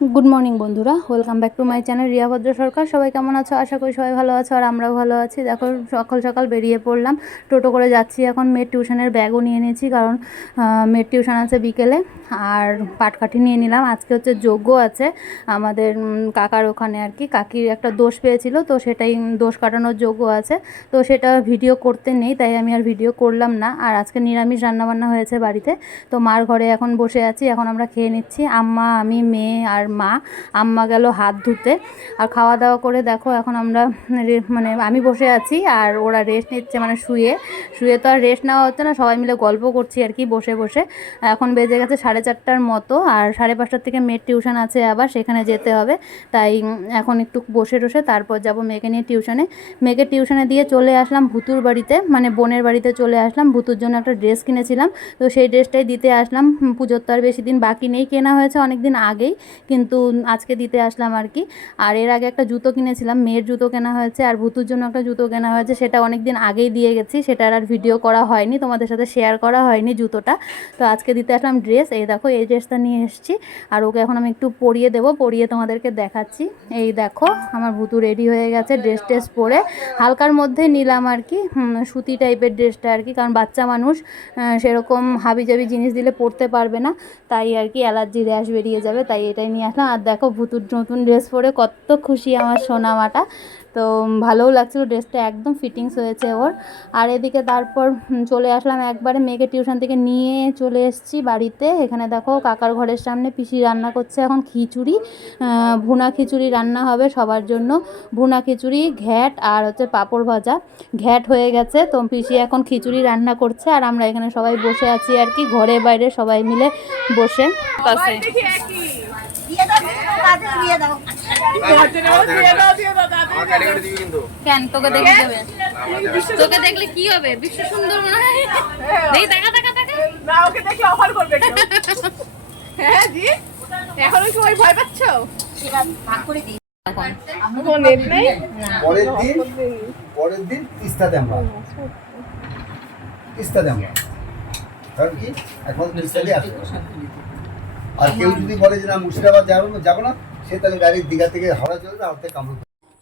Good morning বন্ধুরা। Welcome back to my channel Riya Bhadra Sarkar সবাই কেমন আছো? আশা করি সবাই ভালো আছো আর আমরাও ভালো আছি। দেখো, সকাল সকাল বেরিয়ে পড়লাম। টোটো করে যাচ্ছি এখন। মেয়ের টিউশনের ব্যাগও নিয়ে নিয়েছি কারণ মেয়ের টিউশন আছে বিকেলে। আর পাটকাঠি নিয়ে নিলাম। আজকে হচ্ছে যোগ্য আছে আমাদের কাকার ওখানে আর কি। কাকির একটা দোষ পেয়েছিল, তো সেটাই দোষ কাটানোর যোগ্য আছে। তো সেটা ভিডিও করতে নেই, তাই আমি আর ভিডিও করলাম না। আর আজকে নিরামিষ রান্নাবান্না হয়েছে বাড়িতে। তো মার ঘরে এখন বসে আছি। এখন আমরা খেয়ে নিচ্ছি। আম্মা, আমি, মেয়ে আর মা, আম্মা গেল হাত ধুতে। আর খাওয়া দাওয়া করে দেখো এখন আমরা মানে আমি বসে আছি আর ওরা রেস্ট নিচ্ছে মানে শুয়ে। শুয়ে তো আর রেস্ট নেওয়া হচ্ছে না, সবাই মিলে গল্প করছি আর কি বসে বসে। এখন বেজে গেছে সাড়ে চারটার মতো আর সাড়ে পাঁচটার থেকে মেয়ের টিউশন আছে আবার, সেখানে যেতে হবে। তাই এখন একটু বসে, টসে তারপর যাব মেয়েকে নিয়ে টিউশনে মেয়েকে টিউশনে দিয়ে চলে আসলাম ভুতুর বাড়িতে মানে বোনের বাড়িতে চলে আসলাম। ভুতুর জন্য একটা ড্রেস কিনেছিলাম। তো সেই ড্রেসটাই দিতে আসলাম। পুজোর তো আর বেশি দিন বাকি নেই, কেনা হয়েছে অনেক দিন আগেই। কিন্তু আজকে দিতে আসলাম আর কি। আর এর আগে একটা জুতো কিনেছিলাম, মেয়ের জুতো কেনা হয়েছে আর ভুতুর জন্য একটা জুতো কেনা হয়েছে, সেটা অনেক দিন আগেই দিয়ে গেছি সেটার আর ভিডিও করা হয়নি, তোমাদের সাথে শেয়ার করা হয়নি জুতোটা। তো আজকে দিতে আসলাম ড্রেস এই দেখো, এই ড্রেসটা নিয়ে এসেছি। আর ওকে এখন আমি একটু পরিয়ে দেবো, পরিয়ে তোমাদেরকে দেখাচ্ছি। এই দেখো, আমার ভুতু রেডি হয়ে গেছে ড্রেস টেস পরে। হালকার মধ্যে নিলাম আর কি সুতি টাইপের ড্রেসটা আর কি, কারণ বাচ্চা মানুষ সেরকম হাবিজাবি জিনিস দিলে পরতে পারবে না। তাই আর কি অ্যালার্জি র্যাশ বেরিয়ে যাবে, তাই এটাই নিয়ে আসলাম আর দেখো ভুতুর নতুন ড্রেস পরে কত খুশি আমার সোনামাটা। তো ভালোও লাগছিল ড্রেসটা একদম ফিটিংস হয়েছে ওর। আর এদিকে তারপর চলে আসলাম একবারে মেয়েকে টিউশন থেকে নিয়ে চলে এসেছি বাড়িতে। এখানে দেখো কাকার ঘরের সামনে পিসি রান্না করছে এখন খিচুড়ি। ভুনা খিচুড়ি রান্না হবে সবার জন্য। ভুনা খিচুড়ি, ঘ্যাট আর হচ্ছে পাঁপড় ভাজা। ঘ্যাট হয়ে গেছে, তো পিসি এখন খিচুড়ি রান্না করছে। আর আমরা এখানে সবাই বসে আছি আর কি, ঘরে বাইরে সবাই মিলে বসে পাশে দিয়ে দাও তাদের দিয়ে দাও আমার ক্যাটাগরি দিবি কিন্তু কেন তোকে দেখে দেবে তোকে দেখলে কি হবে? বিশ্ব সুন্দর মনে হয়। দেখা দেখা দেখা। না ওকে দেখলে অফার করবে হ্যাঁ জি। এখনও কি ওই ভয় পাচ্ছ? ভাগ করে দিই নেট নেই। পরের দিন পরের দিন তিস্তাতে আমরা তিস্তাতে আমরা কারণ কি? একমাত্র তিস্তাতে আসব। আর কেউ যদি বলে যে না মুর্শিদাবাদ যাব না যাব না সে তাহলে গাড়ির দীঘা থেকে হাওড়া চলে যাবে হাওড়া থেকে কামরূপ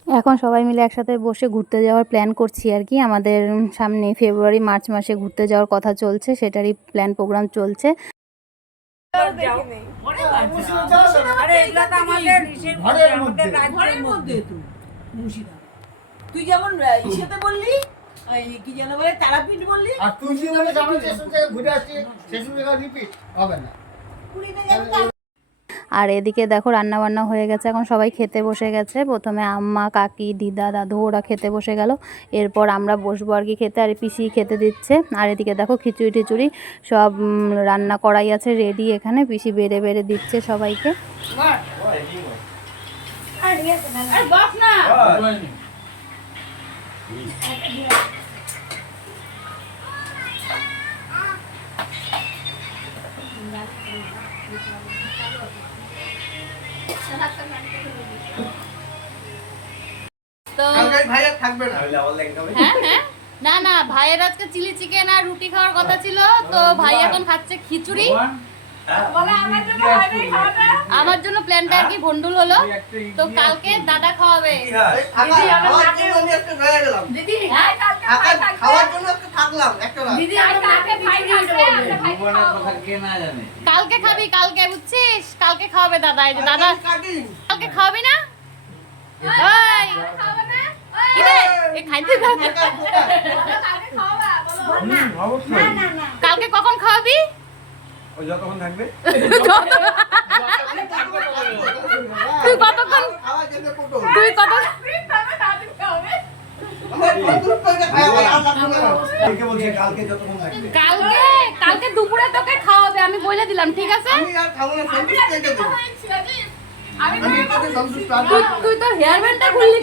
এখন সবাই মিলে একসাথে বসে ঘুরতে যাওয়ার প্ল্যান করছি আর কি। আমাদের সামনে ফেব্রুয়ারি মার্চ মাসে ঘুরতে যাওয়ার কথা চলছে সেটারই প্ল্যান প্রোগ্রাম চলছে। তুই যেমন ইসেতে বললি কি যেন বলে তারাপীঠ বললি। আর তুই ঘুরে আসছি স্টেশন থেকে রিপিট হবে না। আর এদিকে দেখো রান্না বান্না হয়ে গেছে এখন সবাই খেতে বসে গেছে। প্রথমে আম্মা কাকি দিদা দাদু ওরা খেতে বসে গেল। এরপর আমরা বসবো আর কি খেতে আর পিসি খেতে দিচ্ছে। আর এদিকে দেখো খিচুড়ি টিচুড়ি সব রান্না করাই আছে রেডি এখানে। পিসি বেড়ে বেড়ে দিচ্ছে সবাইকে। তো না। হ্যাঁ হ্যাঁ। না না ভাইয়ের আজকে চিলি চিকেন আর রুটি খাওয়ার কথা ছিল তো ভাই এখন খাচ্ছে খিচুড়ি। আমার জন্য প্ল্যানটা আর কি ভন্ডুল হলো। তো কালকে দাদা খাওয়াবে। দিদি হ্যাঁ? খাওয়ার জন্য একটা। দিদি কালকে খাবি। কালকে বুঝছিস? কালকে খাওয়াবে দাদা এই যে দাদা। কালকে খাওয়াবি না? ওই দাও। কালকে কখন খাওয়াবি? যতক্ষণ থাকবে। তুই কতক্ষণ। তুই কত কালকে কালকে যতক্ষণ থাকবে। কালকে? কালকে দুপুরে তোকে খাওয়াবে আমি বলে দিলাম ঠিক আছে? তুই তোর হেয়ার ব্যান্ডটা খুললি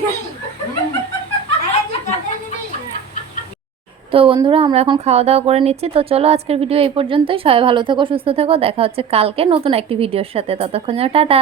তো বন্ধুরা আমরা এখন খাওয়া দাওয়া করে নিচ্ছি। তো চলো আজকের ভিডিও এই পর্যন্তই। সবাই ভালো থেকো সুস্থ থেকো। দেখা হচ্ছে কালকে নতুন একটি ভিডিওর সাথে। ততক্ষণ টাটা।